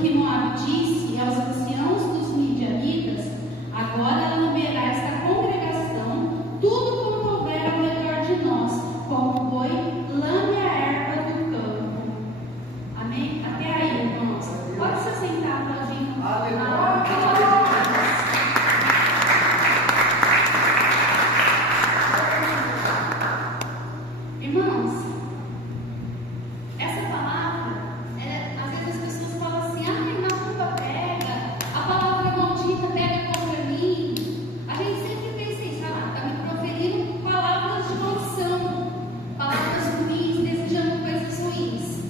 que Moabe disse aos anciãos dos midianitas: agora lamberá esta congregação tudo quanto houver ao redor de nós, como o boi lambe a erva do campo. Amém? Até aí, irmãos. Pode se sentar, Claudinho. Aleluia. Irmãos, essa palavra, às vezes as pessoas falam assim: ai, na culpa pega, a palavra maldita pega contra mim. A gente sempre pensa isso: está me proferindo palavras de maldição, palavras ruins, desejando coisas ruins.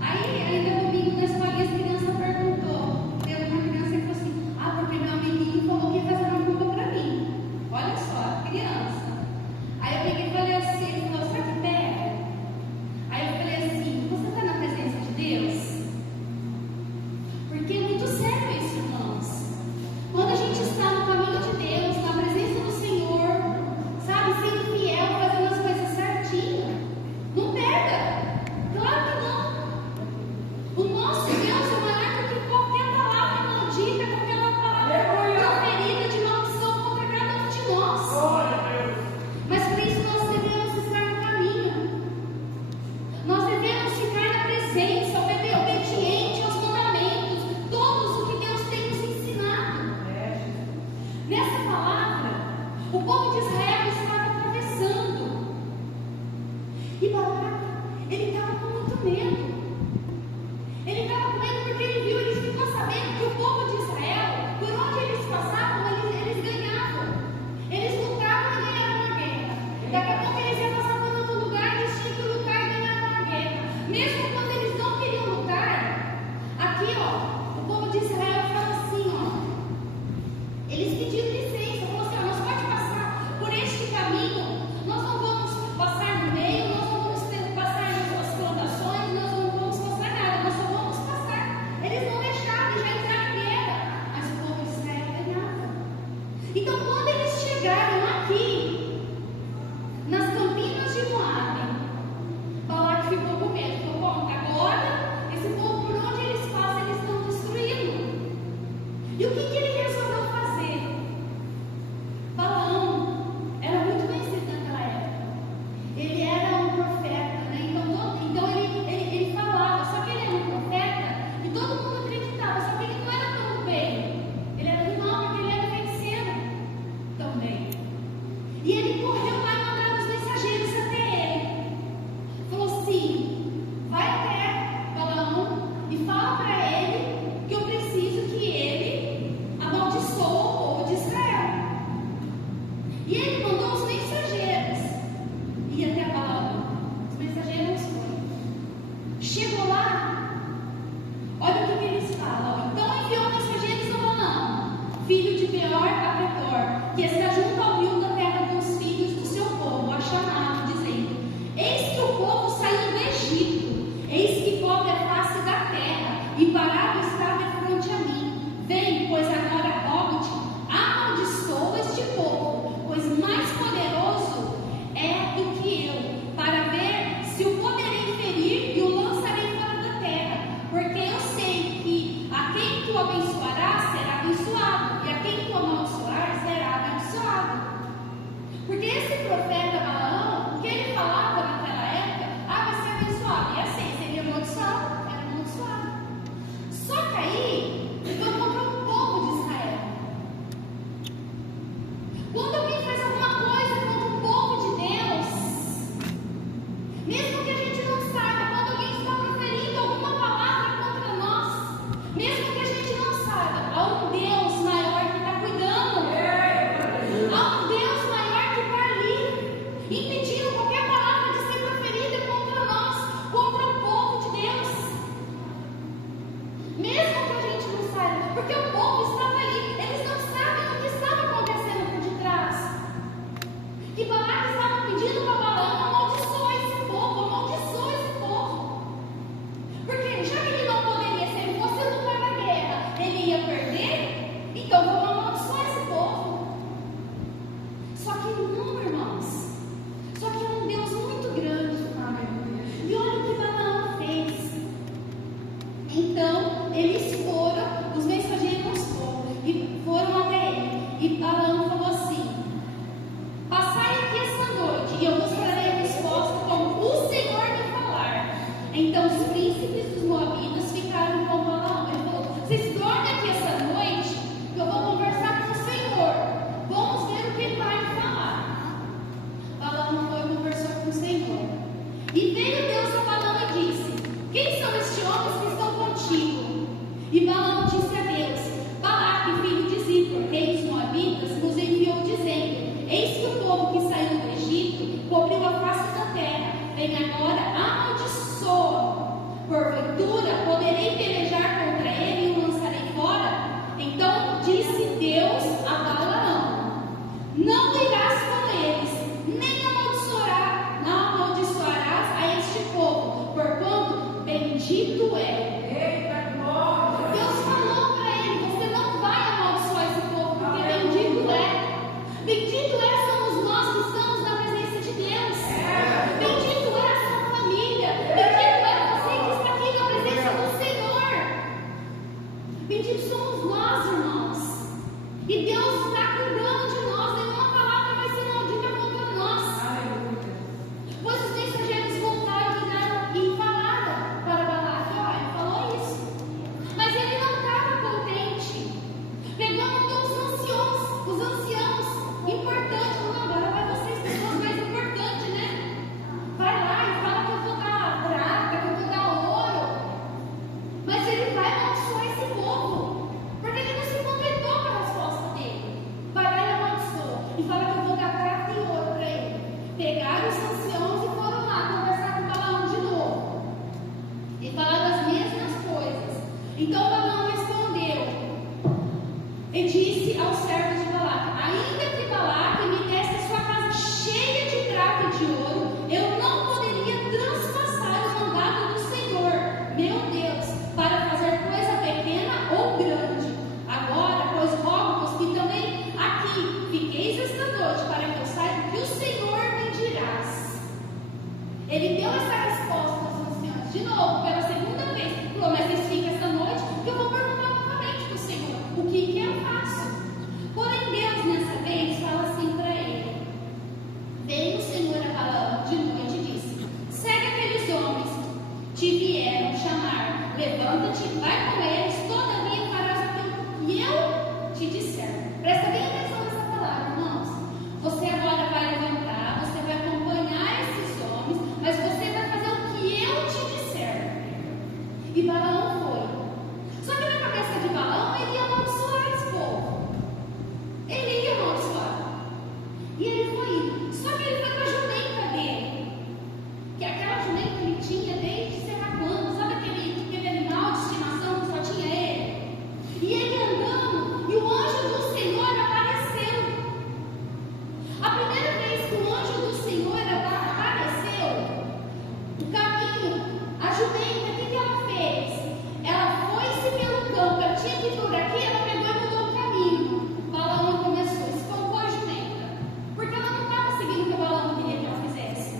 Aí, ainda domingo na escolinha, as crianças perguntou, teve uma criança que falou assim: ah, porque meu amiguinho falou que ia fazer uma culpa para mim. Olha só, criança. Aí eu peguei e falei assim, ele falou: será que pega? Aí eu falei assim: você está na presença de Deus? Porque é muito sério isso, irmãos. Quando a gente está no caminho de Deus, na presença do Senhor, sabe, sendo fiel, fazendo as coisas certinho, não pega. Claro que não. O nosso Deus é maior do que qualquer palavra maldita, qualquer palavra proferida de maldição contra cada um de nós. Mas por isso nós devemos estar no caminho. Nós devemos ficar na presença, obediente aos mandamentos, todos o que Deus tem nos ensinado. Nessa palavra, o povo de Israel estava atravessando. E Balaque, ele estava com muito medo. Ele estava com medo porque ele ficou sabendo que o povo de Israel, por onde eles passavam, eles ganhavam. Eles lutavam e ganhavam a guerra. Daqui a pouco eles iam passar por outro lugar e eles tinham que lutar e ganhar a guerra. Mesmo quando eles não queriam lutar, aqui ó, o povo de Israel fala assim, ó. Eles pediram licença, falaram assim: ó, nós pode passar por este caminho, nós não vamos passar no meio, nós não vamos passar nas plantações, nós não vamos passar nada, nós só vamos passar. Eles não deixaram, eles já entraram em guerra, mas o povo de Israel ganhava. Então quando eles chegaram aqui, nas campinas de Moabe, Balaque ficou com medo. Falou: bom, agora esse povo, por onde eles passam, eles estão destruindo. E o que ele resolveu fazer? Balaão era muito conhecido naquela época. Ele era um profeta, né? Então ele falava, só que ele era um profeta e todo mundo acreditava, só que ele não era tão bem. Ele era do mal, porque ele era feiticeiro também. E ele correu lá e mandou os mensageiros até ele. Falou assim: vai até Balaão e fala para ele que eu preciso que ele amaldiçoe o povo de Israel. E ele mandou os mensageiros ir até Balaão. Os mensageiros foram. Chegou lá, olha o que eles falam. Então enviou mensageiros a Balaão, filho de Beor a Petor, que está junto ao rio da terra dos filhos do seu povo, a chamado, dizendo: eis que o povo saiu do Egito, eis que cobre a face da terra, e parado está defronte a mim. Vem, pois agora rogo-te, amaldiçoa este povo, pois mais poderoso é do que eu, para ver se o poderei ferir e o lançarei fora da terra, porque eu sei que a quem tu abençoarás será abençoado, e a quem tu amaldiçoar será abençoado. Porque esse profeta Balaão, o que ele falava naquela época, vai ser abençoado, e assim, seria amaldiçoado, era amaldiçoado. Só que aí, foi contra o povo de Israel. Quando alguém faz alguma coisa contra o povo de Deus, mesmo que a gente não saiba, quando alguém está proferindo alguma palavra contra nós, mesmo que a gente não saiba, há um Deus maior que está cuidando. Há um Deus maior que está ali, impedindo qualquer palavra de ser proferida contra nós, contra o povo de Deus. Mesmo que a gente não saiba, porque o povo estava ali, eles não sabem o que estava acontecendo por detrás. Que Balaque estava pedindo para Balaão: amaldiçoa esse povo, porque já que ele não poderia, se ele fosse lutar na guerra, ele ia perder, então vamos amaldiçoar esse povo. Só que não, irmãos, só que é um Deus muito grande. E olha o que Balaão fez. Então eles foram, os mensageiros foram até ele. E Balaão falou assim: passai aqui essa noite, e eu vos trarei a resposta como o Senhor me falar. Então os príncipes dos Moabitas ficaram com Balaão. Ele falou: vocês dormem aqui essa noite, que eu vou conversar com o Senhor. Vamos ver o que ele vai falar. Balaão foi e conversou com o Senhor. E veio Deus a Balaão e disse: quem são estes homens que estão contigo? E Balaão disse a Deus: Balaque, filho de Zippor, rei dos Moabitas, nos enviou dizendo: eis que o povo que saiu do Egito cobriu a face da terra. Vem agora, amaldiçoa. Porventura, poderei pelejar contra ele e o lançarei fora? Então disse Deus a Balaão: não irás com eles, nem amaldiçoarás a este povo, porquanto bendito é. Deus falou para ele: você não vai amaldiçoar esse povo, porque bendito é. Bendito é somos nós que estamos na presença de Deus. Bendito é a sua família. Bendito é você que está aqui na presença do Senhor. Bendito somos nós, irmãos. E Deus está cuidando de nós. Nenhuma palavra vai ser maldita contra nós. Pois os mensageiros voltaram e falaram para Balaque: ó, ele falou isso. Mas ele não estava contente. Pegou um dos anciãos importantes. Falou: agora vai vocês, pessoas mais importantes, né? Vai lá e fala que eu vou dar prata, que eu vou dar ouro. Mas ele vai amaldiçoar esse povo, porque ele não se completou com a resposta dele. Vai lá e amaldiçoa. E fala que eu vou dar prata e ouro para ele. Pegaram os anciãos e foram lá conversar com Balaão de novo. E falaram as mesmas coisas. Então Balaão respondeu e disse aos servos de Balaque: ainda que Balaque me desse a sua casa cheia de prata e de ouro, eu não poderia transpassar os mandatos do Senhor, meu Deus, para fazer coisa pequena ou grande. Agora, pois rogo-vos que também aqui fiqueis esta noite, para que eu saiba que o Senhor me dirás. Ele deu essa resposta aos anciãos, de novo, pela segunda vez. Falou: mas vocês ficam esta noite, que eu vou perguntar novamente para o Senhor o que eu faço. Porém, Deus nessa vez fala assim para ele: veio o Senhor a Balaão de noite e disse: segue aqueles homens que te vieram chamar, levanta-te, vai com eles, todavia farás aquilo que eu te disser. Presta bem atenção nessa palavra, irmãos. Você agora vai levantar, você vai acompanhar esses homens, mas você vai fazer o que eu te disser. E Balaão foi. Só que na cabeça de Balaão, ele ia amaldiçoar esse povo. Ele ia amaldiçoar. E ele foi indo. Só que ele foi com a jumenta dele. Que aquela jumenta que ele tinha desde sei lá quando. Sabe aquele animal de estimação que só tinha ele? E ele andando, e o anjo do Senhor apareceu. A primeira vez que o anjo do Senhor apareceu, o caminho, a jumenta, o que ela fez? Ela foi-se pelo campo, ela tinha que ir por aqui, ela pegou e mudou o caminho. Balaão começou, espancou a jumenta, porque ela não estava seguindo o que o Balaão queria que ela fizesse.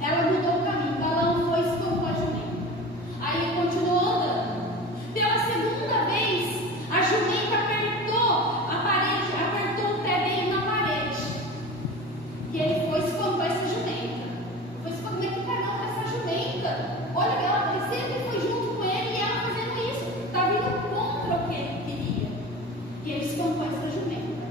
Ela mudou o caminho, Balaão foi e espancou a jumenta. Aí ele continuou andando. Pela segunda vez, a jumenta apertou a parede, apertou o pé dele na parede. E ele foi e espancou essa jumenta. Foi espancando: que caramba essa jumenta? Olha, ele sempre foi junto com ele e ela fazendo isso. Estava indo contra o que ele queria. E ele espancou essa jumenta.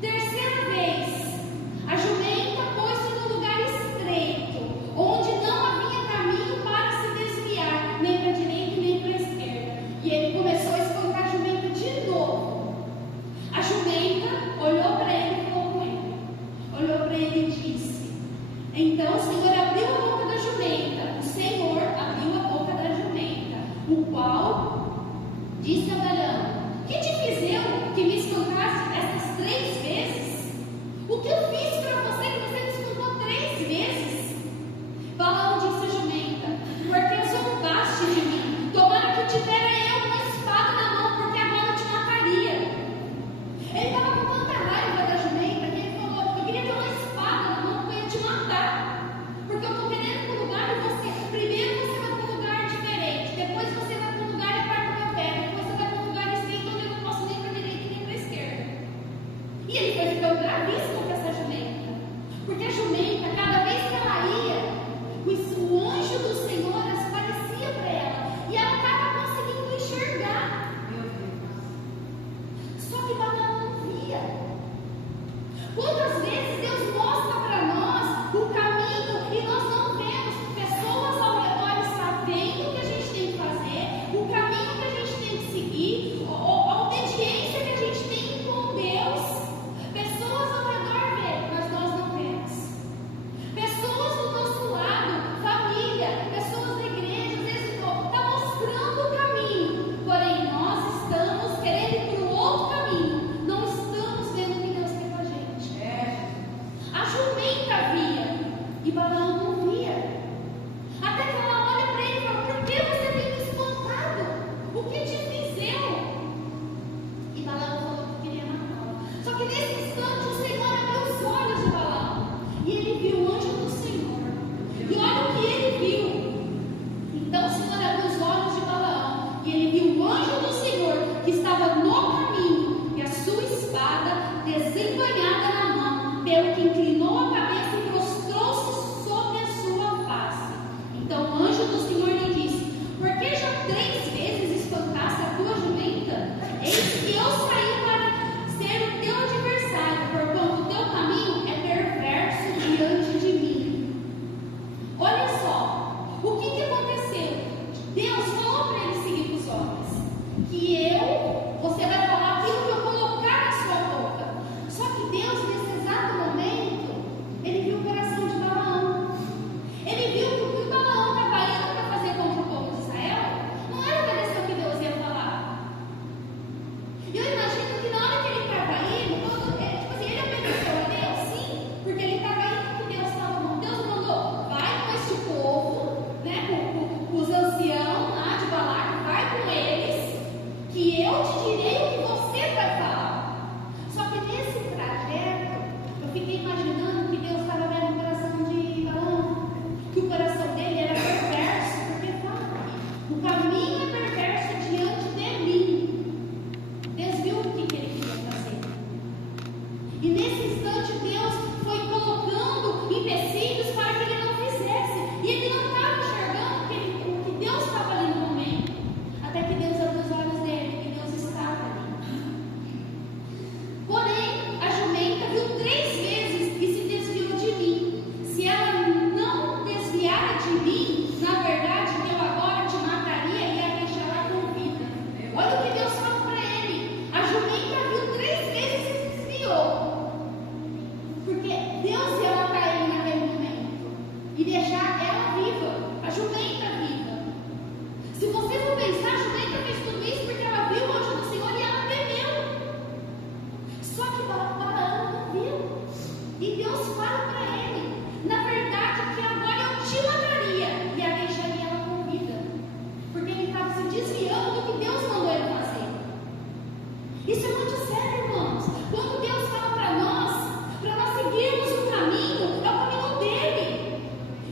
Terceira vez, a jumenta pôs-se no lugar estreito, onde não havia caminho para se desviar, nem para a direita nem para a esquerda. E ele começou a espancar a jumenta de novo. A jumenta olhou para ele e falou com ele. Olhou para ele e disse. Então o Senhor abriu a boca da jumenta. O Senhor abriu a boca da jumenta, o qual disse a Balaão: que te fiz eu que me espancaste estas 3 vezes? O que eu fiz para você que você me espancou 3 vezes? Balaão disse à jumenta: porque zombaste de mim. Tomara que tivera eu uma espada na mão, porque agora eu te mataria. Ele estava com tanta raiva da jumenta que ele falou: eu queria ter uma espada na mão, porque eu ia te matar. Porque eu estou querendo ir para um lugar e você, primeiro você vai para um lugar diferente, depois você vai para um lugar e aperta o meu pé, depois que ele foi ficando gravíssimo com essa jumenta. Porque a jumenta, cada vez que ela ia, o anjo do Senhor aparecia para ela. E ela estava conseguindo enxergar. Só que Balaão não via. Quantas vezes Deus mostra para nós o caminho e nós não vemos? Pessoas ao redor estão vendo o que a gente tem que fazer, o caminho que a gente tem que seguir, a obediência que a gente tem com Deus. Pessoas ao redor vêem, mas nós não vemos. Pessoas do nosso lado, família, pessoas da igreja, às vezes está mostrando o caminho, porém nós estamos querendo ir para o outro caminho, não estamos vendo o que Deus tem com a gente. A jumenta via e Balaão não via. Até que ela olha para ele e fala: por que você tem me espantado? O que te fiz eu? E Balaão falou que queria matá-lo. Só que nesse instante o Senhor abriu os olhos de Balaão e ele viu o anjo do Senhor. E olha o que ele viu. Então o Senhor abriu os olhos de Balaão e ele viu o anjo do Senhor que estava no caminho e a sua espada desembainhada na mão, pelo que inclinou a cabeça e prostrou-se sobre a sua face. Então o anjo do Senhor lhe disse: por que já 3 vezes espantaste a tua jumenta? Eis que eu saí para ser o teu adversário, porquanto o teu caminho é perverso diante de mim. Olha só, o que aconteceu? Deus falou para ele seguir com os homens, que você vai falar aquilo que eu colocar na sua boca. Só que Deus, nesse exato momento, ele viu o coração de Balaão. Ele viu que o que Balaão estava indo para fazer contra o povo de Israel não era obedecer o que Deus ia falar. E eu imagino que na hora que ele estava indo, ele obedeceu a Deus, sim, porque ele estava indo que Deus falou. Deus mandou: vai com este povo, né, com os anciãos lá de Balaque, vai com eles, que eu te direi o que você vai falar. Só que nesse trajeto, eu fiquei imaginando que Deus estava vendo o coração de Balaão, que o coração dele era perverso, porque fala: o caminho é perverso diante de mim. Deus viu o que ele queria fazer. E nesse instante Deus foi colocando empecilhos para que ele não fizesse. E ele não estava enxergando o que Deus estava ali no momento. Até que Deus abriu os olhos dele e Deus estava ali. Porém, a jumenta viu 3 vezes e se desviou de mim. Se ela não desviar de mim, na verdade, eu agora te mataria e a deixará com vida. Olha o que Deus falou para ele. A jumenta viu 3 vezes e se desviou. Porque Deus ia matar ele naquele momento e deixar ela viva, a jumenta viva. Se você for pensar, a jumenta fez tudo isso porque ela viu o anjo do Senhor e ela temeu. Só que Balaão não viu. E Deus fala para ele: na verdade, que agora eu te mataria e a deixaria ela com vida. Porque ele estava se desviando do que Deus mandou ele fazer. Isso é muito sério, irmãos. Quando Deus fala para nós seguirmos o caminho, é o caminho dele.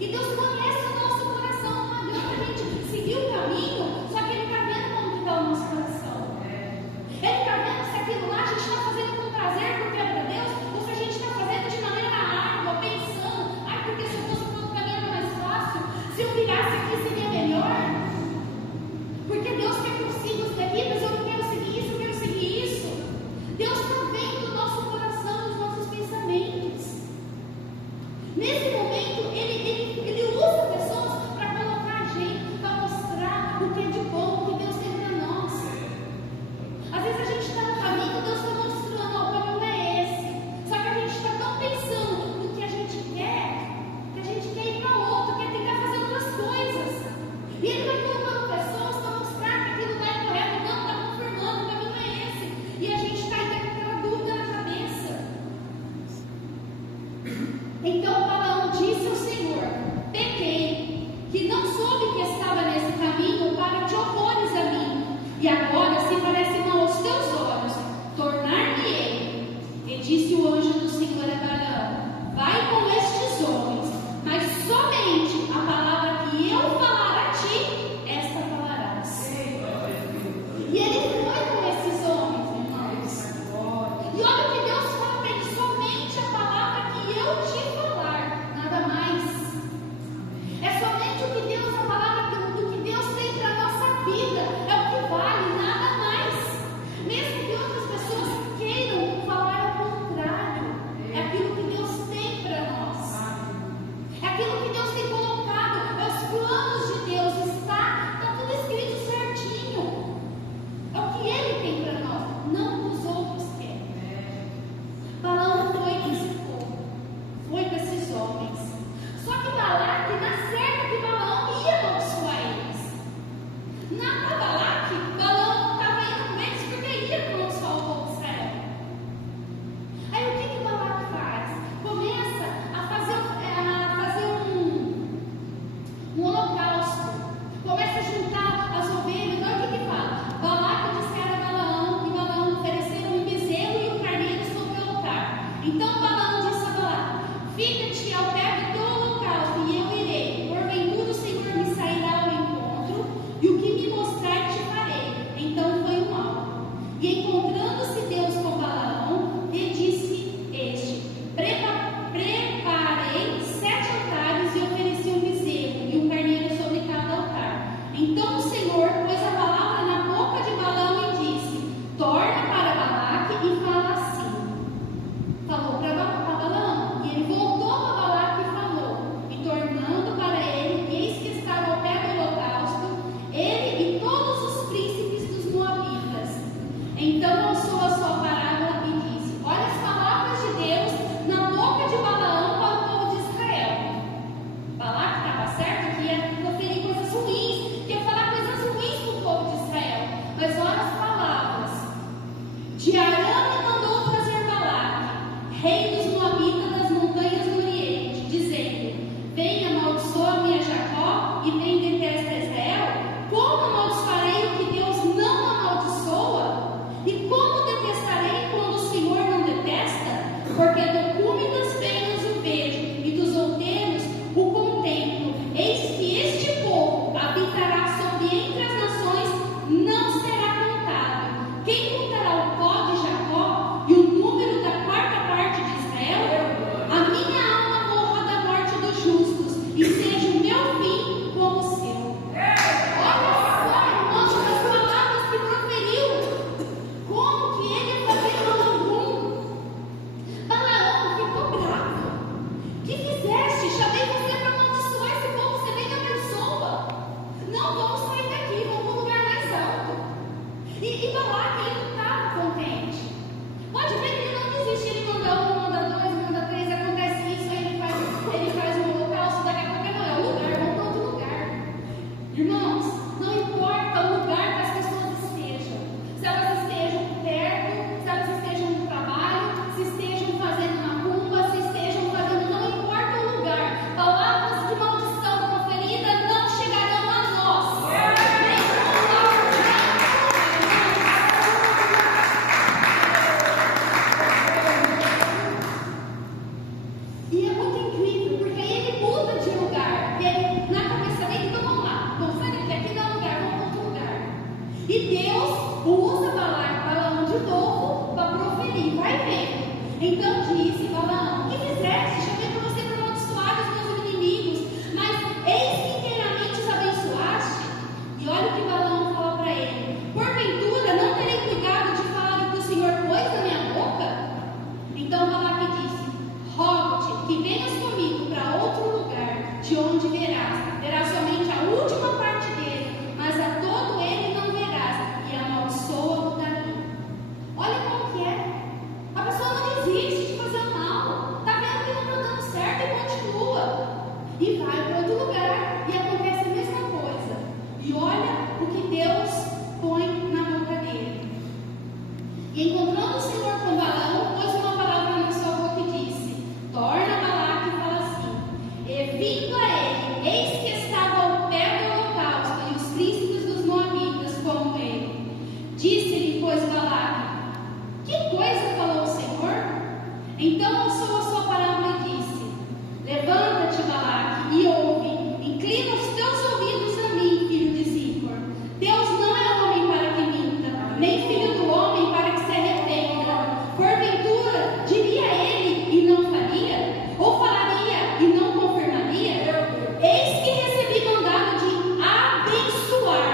E Deus conhece o nosso coração. Não adianta a gente seguir o caminho, só que ele está vendo como está o nosso coração. Ele está vendo se aquilo lá a gente está fazendo com prazer porque é para Deus, ou se a gente está fazendo de maneira árdua, pensando: ai, porque se eu fosse para outro caminho era mais fácil, se eu virasse aqui seria melhor. Porque Deus quer que eu siga isso daqui, mas eu não quero seguir isso, eu quero seguir isso. Deus está vendo o nosso coração, os nossos pensamentos. Nesse momento, ele usa pessoas para colocar a gente, para mostrar o que é de bom, o que Deus tem para nós. Às vezes a gente está no caminho, Deus está mostrando: ó, o caminho é esse. Só que a gente está tão pensando no que a gente quer, que a gente quer ir para outro, quer tentar fazer outras coisas. E ele vai colocando pessoas para mostrar que aquilo lá é correto. Não, está confirmando, o caminho é esse. E a gente está ainda com aquela dúvida na cabeça. Então Balaão disse ao Senhor: pequei, que não soube que estava nesse caminho para te opores a mim. E agora, se parece mal aos teus olhos, tornar-me-ei. E disse o anjo do Senhor a Balaão: vai com estes homens, mas somente a palavra que eu falar a ti, esta falarás. E ele foi com esses homens, irmãos. E olha o que Deus fala E encontrando-se Deus com Balaão, lhe disse este: preparei 7 altares e ofereci um bezerro e um carneiro sobre cada altar. Então o Senhor pôs a palavra na boca de Balaão e disse: torna para Balaque e fala assim. Falou para Balaão, e ele voltou a Balaque e falou, e tornando para ele, eis que estava ao pé do holocausto, ele e todos os príncipes dos Moabitas. Então lançou a sua parábola e disse: olha as palavras de Deus na boca de Balaão para o povo de Israel. Balaque estava certo que ia proferir coisas ruins, que ia falar coisas ruins para o povo de Israel. Mas olha as palavras. De Arã mandou trazer Balaque, rei dos Moabitas das montanhas do Oriente, dizendo: vem, amaldiçoa-me a Jacó e vem detesta Israel. Como amaldiçoarei o que Deus não amaldiçoa? E como detestarei quando o Senhor não detesta? Porque do cume das penas o vejo, e dos outeiros o contemplo. Eis que este povo habitará sobre entre as nações, não será contado. Quem contará o pó de Jacó e o número da 4ª parte de Israel? A minha alma morra da morte dos justos, e seja o meu fim como o seu. Olha só, irmãos, as palavras que proferiu. Como que ele ia fazer mal algum? Balaão ficou bravo. O que fizeste? Chamei você para amaldiçoar esse povo, você vem e abençoa. Não, vamos sair daqui, vamos para um lugar mais alto. E Balaque, ele não estava contente. Pode ver que ele não desiste, ele manda 1, manda 2, manda 3, acontece isso, aí ele faz um holocausto, daqui a pouco ele não é o lugar, vamos para outro lugar. Irmãos, não importa o lugar que as pessoas estejam, se elas estejam perto, se elas estejam no trabalho, se estejam fazendo macumba, se estejam fazendo, não importa o lugar, palavras de maldição proferida não chegarão a nós. E é muito incrível, porque aí ele muda de lugar. E ele, na cabeça dele, então vamos lá. Vamos sair daqui, aqui dá um lugar, vamos para outro lugar. E Deus usa Balaão de novo para proferir. Vai ver. Então disse Balaão: o que fizeste? Chamei para você para amaldiçoar os meus inimigos, mas eis que inteiramente os abençoaste. E olha o que Balaão fala para ele: porventura não terei cuidado de falar o que o Senhor pôs na minha boca? Então Balaque disse: rogo-te que venhas comigo para outro lugar, de onde verás somente a última parte dele, mas a todo ele não verás, e amaldiçoa-o dali. Olha como que é. A pessoa não desiste de fazer o mal, está vendo que não está dando certo e continua. E vai para outro lugar, e acontece a mesma coisa. E olha o que Deus põe na boca dele. E encontrando o Senhor com Balaão, pôs uma palavra na sua boca e disse: torna Balaque e fala assim. E vindo a ele, eis que estava ao pé do holocausto, e os príncipes dos Moabitas com ele. Disse-lhe, pois, Balaque: que coisa falou o Senhor? Então lançou a sua parábola e disse: levanta-te, Balaque, e ouve, inclina os teus ouvidos a mim, filho de Zippor. Deus não é homem para que minta, nem filho do homem para que se arrependa. Porventura, diria ele e não faria? Ou falaria e não confirmaria? Eis que recebi mandado de abençoar,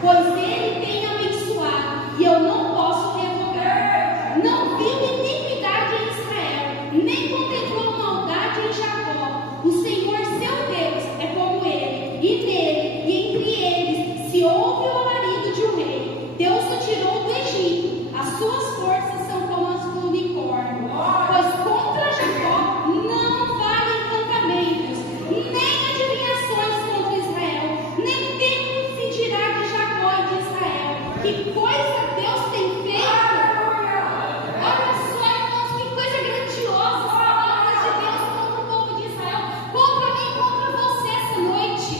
pois ele tem abençoado, e eu não posso revogar. Não viu iniquidade em Israel, nem contemplou maldade em Jacó. O Senhor seu Deus é como ele, e nele e entre eles se ouve o alarido de um rei. Deus o tirou do Egito, as suas forças são como as do unicórnio. Pois contra Jacó não vale encantamentos, nem adivinhações contra Israel, nem tempo se dirá de Jacó e de Israel. Que coisa Deus tem feito! Olha só, irmãos, que coisa grandiosa as palavras de Deus contra o povo de Israel, contra mim e contra você essa noite.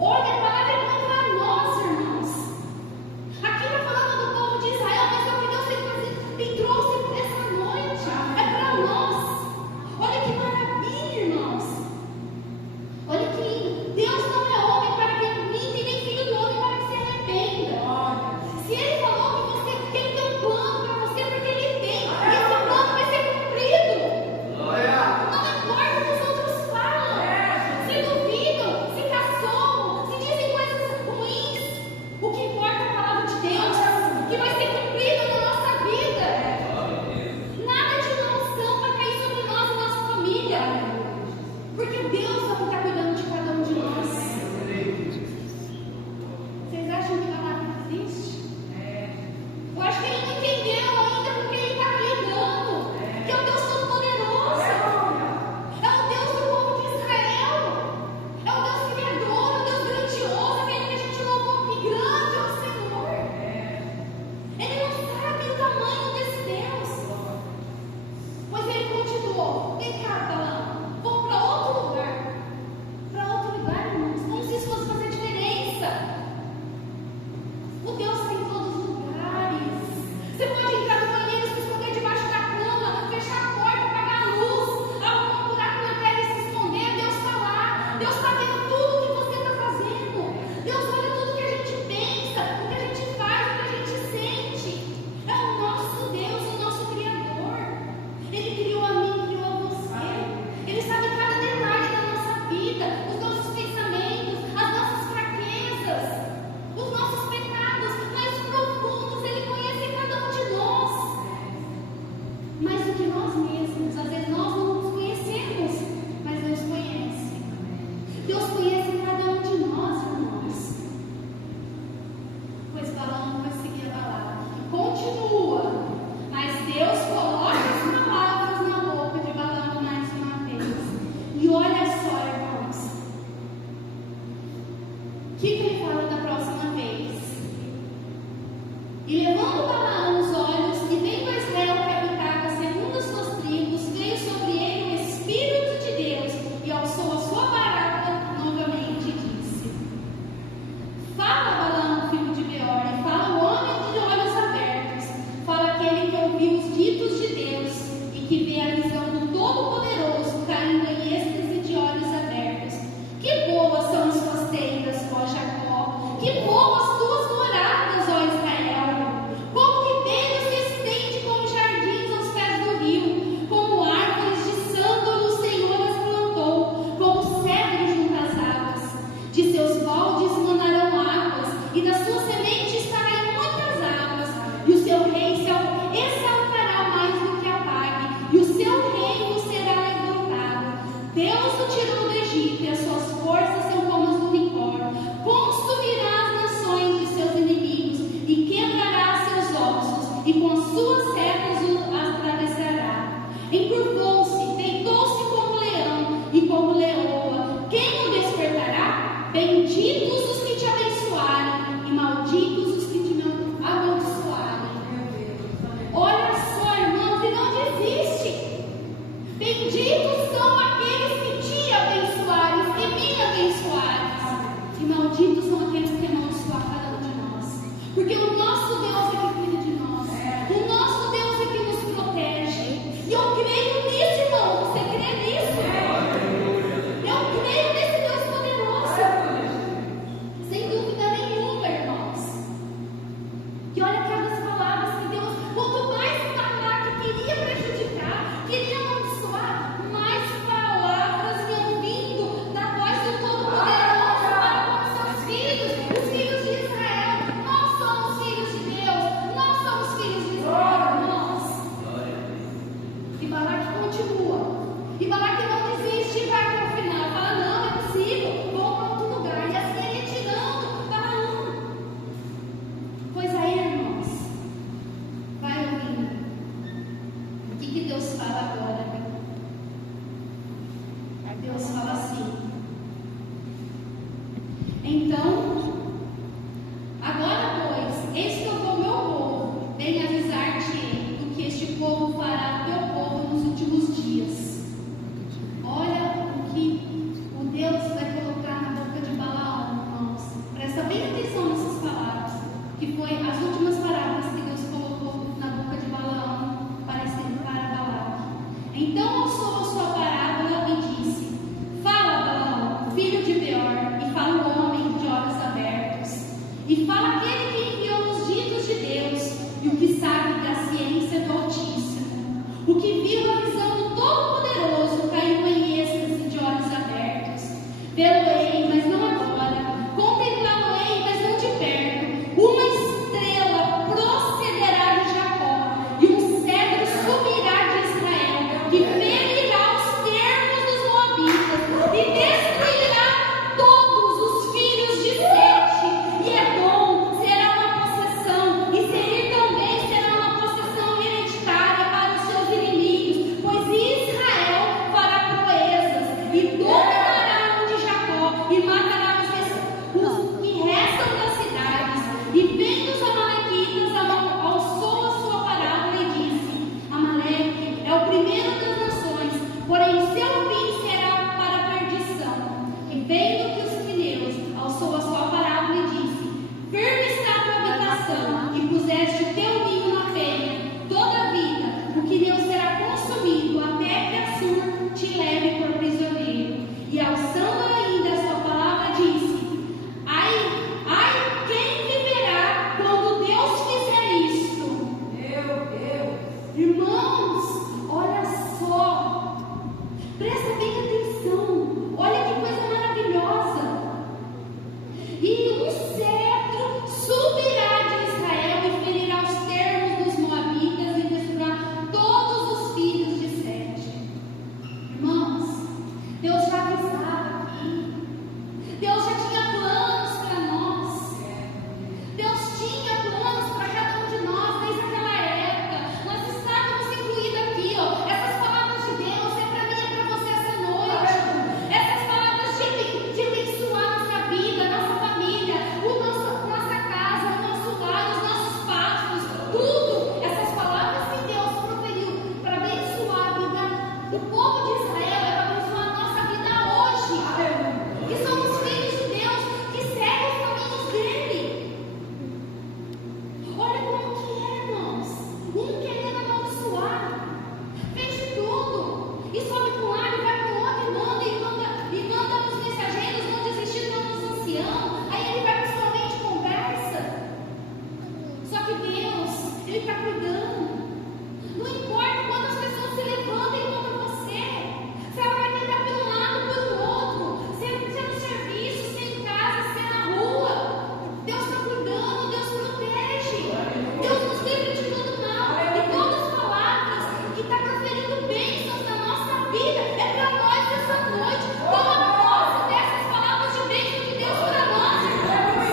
Olha, a palavra é contra nós, irmãos. Aqui está falando do povo de Israel, mas é o que Deus tem trouxe essa noite. É para nós. Olha que maravilha, irmãos. Olha que lindo. Deus não é homem para que minta, e nem filho do homem para que se arrependa. Se Ele falou que você E levando Balaão os olhos, e vendo a Israel que habitava segundo as suas tribos, veio sobre ele o Espírito de Deus, e alçou a sua parábola novamente e disse: Fala, Balaão, filho de Beor, e fala o homem de olhos abertos, fala aquele que ouviu os ditos de Deus, e que vê a visão do Todo-Poderoso caindo em êxtase de olhos abertos. Que boas são as suas tendas, ó Jacó, que boas tuas moradas, ó Israel. Como ribeiros se estende como jardins aos pés do rio, como árvores de sândalo o Senhor as plantou, como cedro junto às águas. De seus baldes manarão águas, e da sua semente estará em muitas águas, e o seu rei se exaltará mais do que a pague, e o seu reino será levantado. Deus o tirou do Egito, e as suas forças são como as do unicórnio. Consumirá as nações de seus inimigos, e quebrará seus ossos, e com as suas setas as atravessará. Encurvou-se, deitou-se como leão, e como leoa. Quem o despertará? Benditos os que te abençoarem, e malditos os que te amaldiçoarem. Olha só, irmãos, e não desiste. Benditos são aqueles que te abençoarem, que me abençoarem. E malditos são aqueles que amaldiçoar cada um de nós. Porque o nosso Deus é que cuida de nós. O nosso Deus é que nos protege. E eu creio nisso, irmão. Você crê nisso? Eu creio nesse Deus poderoso. Sem dúvida nenhuma, irmãos. E olha aquelas palavras que Deus, quanto mais falar que queria prejudicar, queria amaldiçoar, mais palavras iam vindo da voz do Todo-Poderoso para com seus filhos, os filhos de Israel. Nós somos filhos de Deus, nós somos filhos de Israel, irmãos. E Balaque continua. E Balaque não desiste e vai até o final. Fala, não, é possível, vou para outro lugar. E assim ele tirando Balaão. Pois aí, irmãos, Ele está cuidando. Não importa quantas pessoas se levantem contra você, se ela vai tentar por um lado, pelo outro, se é no serviço, se é em casa, se é na rua, Deus está cuidando, Deus protege, Deus nos livra de todo mal. E todas as palavras que estão proferindo bênçãos na nossa vida é para nós essa noite. Toma posse dessas palavras de bênção de Deus para nós, irmãos.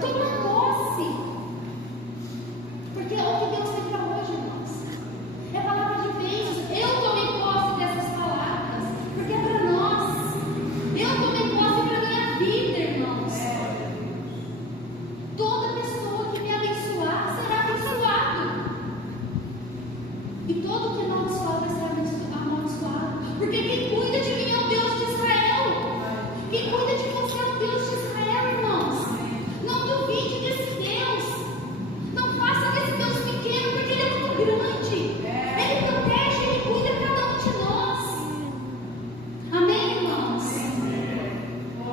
Toma posse. Porque o que Deus tem para hoje, irmãos, é palavra de bênçãos. Eu tomei posse dessas palavras, porque é para nós. Eu tomei posse para a minha vida, irmãos. Toda pessoa que me abençoar será abençoado. E todo que amaldiçoar vai ser amaldiçoado. Porque quem cuida de mim é o Deus de Israel. Quem cuida de você é o Deus de Israel, irmãos. Não duvide desse Deus. Não faça desse Deus pequeno, porque Ele é muito grande. Ele protege, Ele cuida de cada um de nós. Amém, irmãos?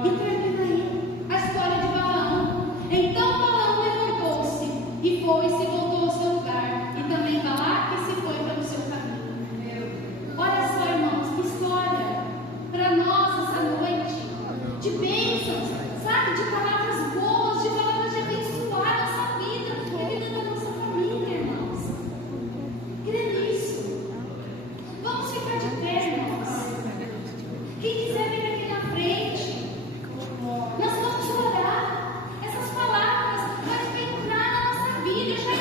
E termina aí a história de Balaão. Então Balaão levantou-se e foi-se e voltou ao seu lugar. E também Balaque se foi para o seu caminho. Olha só, irmãos, que história para nós essa noite. De bênçãos, sabe? De palavras boas, de palavras de abençoar a nossa vida, a vida da nossa família, irmãos. Crê nisso. Vamos ficar de pé, irmãos. Quem quiser vir aqui na frente, nós vamos orar. Essas palavras vão entrar na nossa vida. Já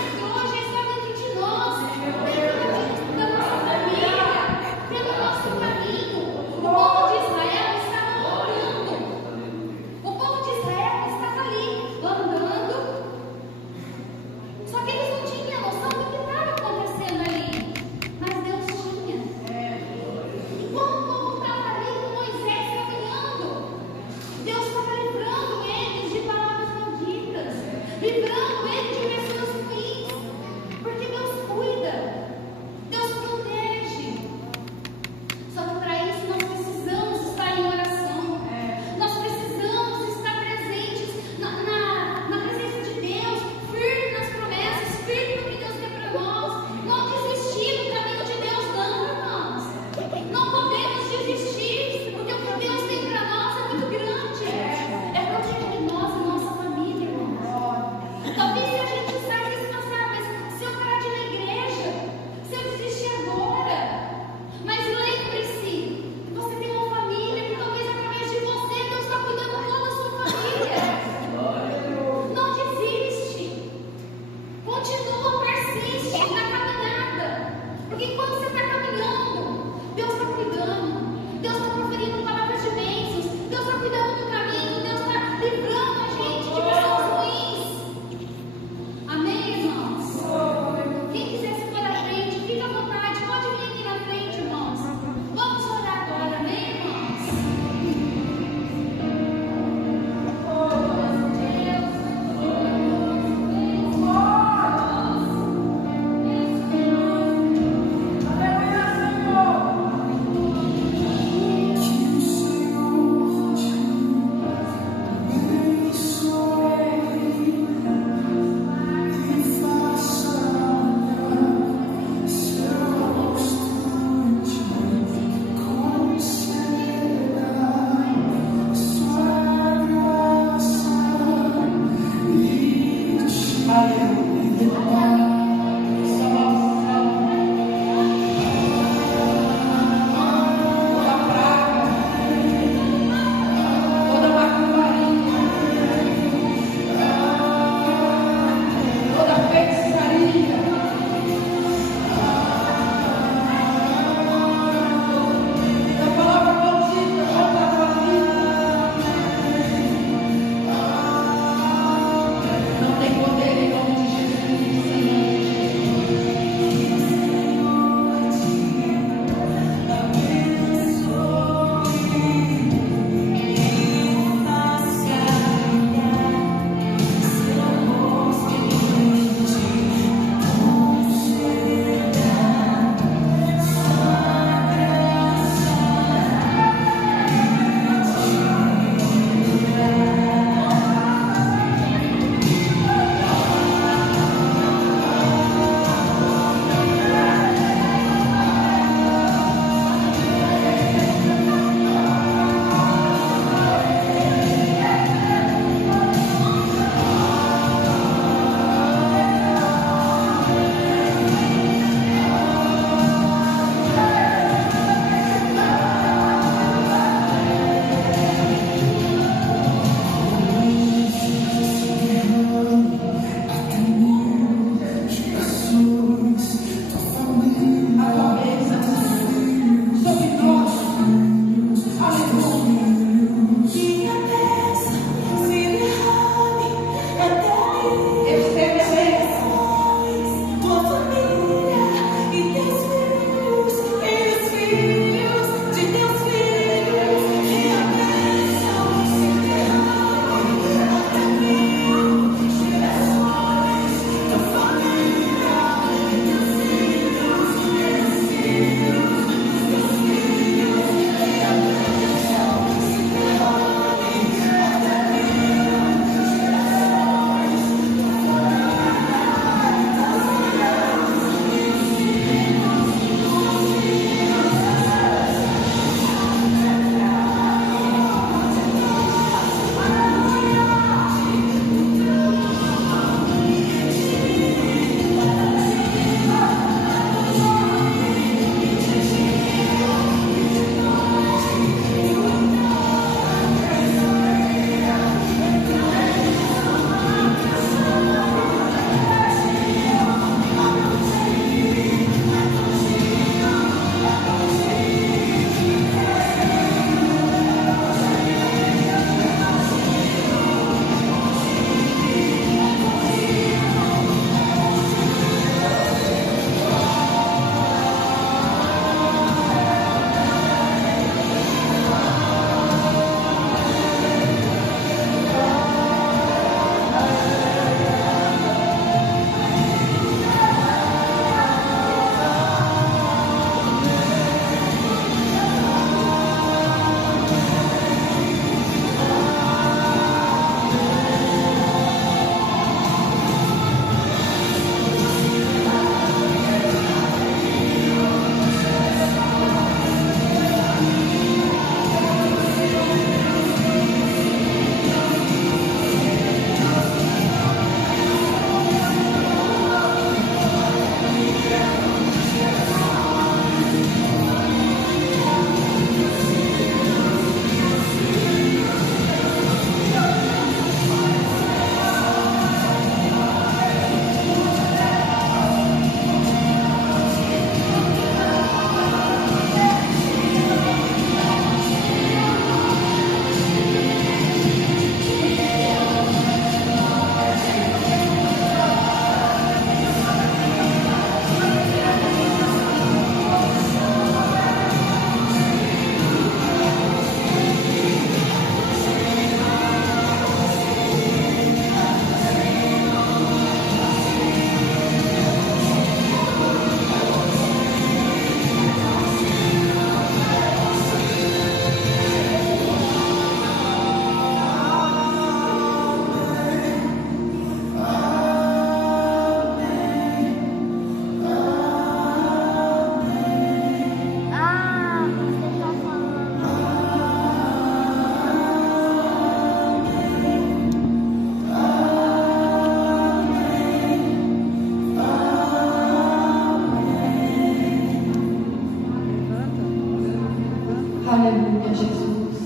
Aleluia, Jesus.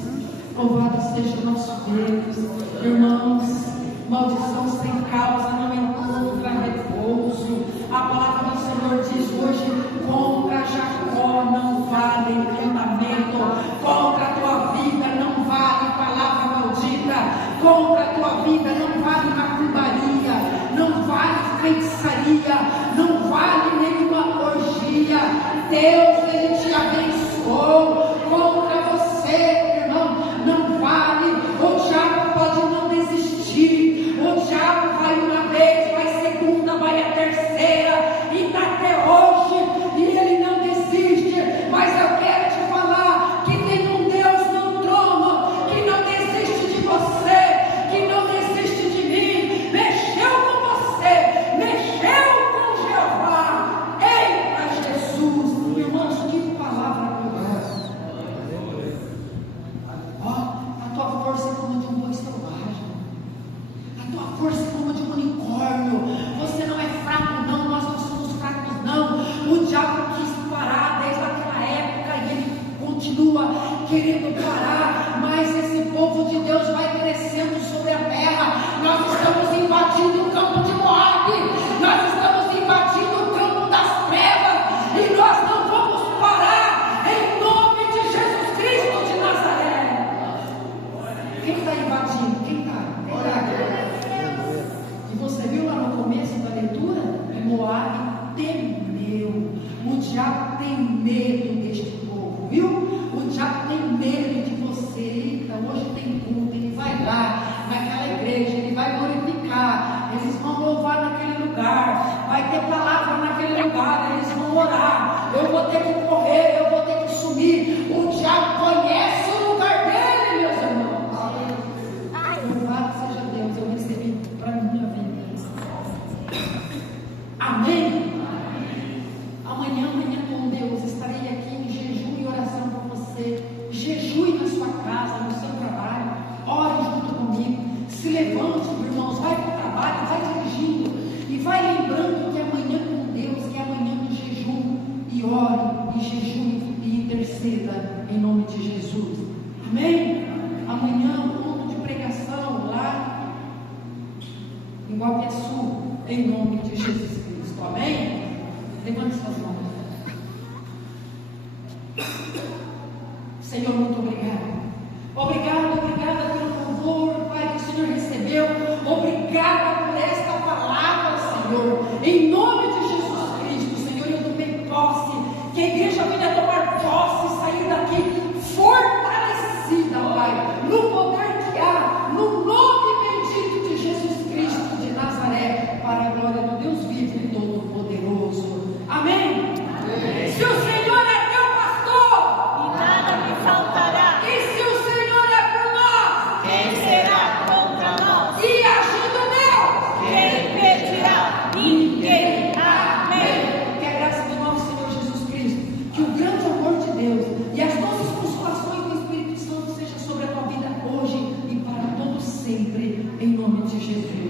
Louvado seja o nosso Deus. Irmãos, maldição sem causa não encontra repouso. A palavra do Senhor diz hoje: contra Jacó não vale encantamento, contra a tua vida não vale palavra maldita, contra a tua vida não vale macumbaria, não vale feitiçaria, não vale nenhuma orgia. Deus, Ele te abençoou. Contra você, irmão, não vale. O diabo pode não desistir. O diabo vai uma vez, vai segunda, vai a terceira, e está até hoje, e ele não desiste. Mas eu quero te falar que tem um Deus no trono que não desiste de você, que não desiste de mim. Mexeu com você, mexeu com Jeová. Eita Jesus, irmãos, que palavra gloriosa. Ó, a tua força é como de um boi selvagem, a tua força é como de um unicórnio. Você não é fraco não, nós não somos fracos não. O diabo quis parar desde aquela época e ele continua querendo parar, mas esse povo de Deus vai crescendo sobre a terra. Nós estamos invadindo o campo de Moabe, nós estamos invadindo o campo das trevas, e nós não vamos parar em nome de Jesus Cristo de Nazaré. Quem está invadindo? Quem está? E você viu lá no começo da leitura? Moabe temeu. O diabo tem medo deste povo, viu? O diabo tem medo de você. Eita, hoje tem culto, ele vai lá naquela igreja, ele vai glorificar, eles vão louvar naquele lugar, vai ter palavra naquele lugar, eles vão orar. Eu vou ter que correr, eu vou ter que sumir. O diabo conhece o lugar dele, meus irmãos. Louvado seja Deus, eu recebi para a minha vida. Amém? Amanhã com Deus, estarei aqui em jejum e oração por você. Jejue na sua casa, no seu trabalho. Ore junto comigo. Se levante, irmãos, vai para o trabalho, vai dirigindo e vai lembrando que amanhã com Deus, que é amanhã de jejum, e ore, e jejue e interceda em nome de Jesus. Amém? Amanhã um ponto de pregação lá em Guapiaçu, em nome de Jesus Cristo. Amém? Levante suas mãos. Senhor, muito obrigado. Obrigada pelo louvor, Pai, que o Senhor recebeu. Obrigada por esta palavra, Senhor. Em nome de Jesus Cristo, Senhor, eu tomei posse. Que a igreja venha tomar posse e sair daqui fortalecida, Pai, no poder que há, no nome bendito de Jesus Cristo de Nazaré, para a glória do Deus vivo e todo-poderoso. Amém? Se o Senhor é teu pastor, e nada me faltará. e se o Senhor é por nós, Quem será contra nós? e ajuda Deus, Quem impedirá? Ninguém. Amém. Que a graça do nosso Senhor Jesus Cristo, que o grande amor de Deus e as doces consolações do Espírito Santo seja sobre a tua vida hoje e para todo sempre, em nome de Jesus.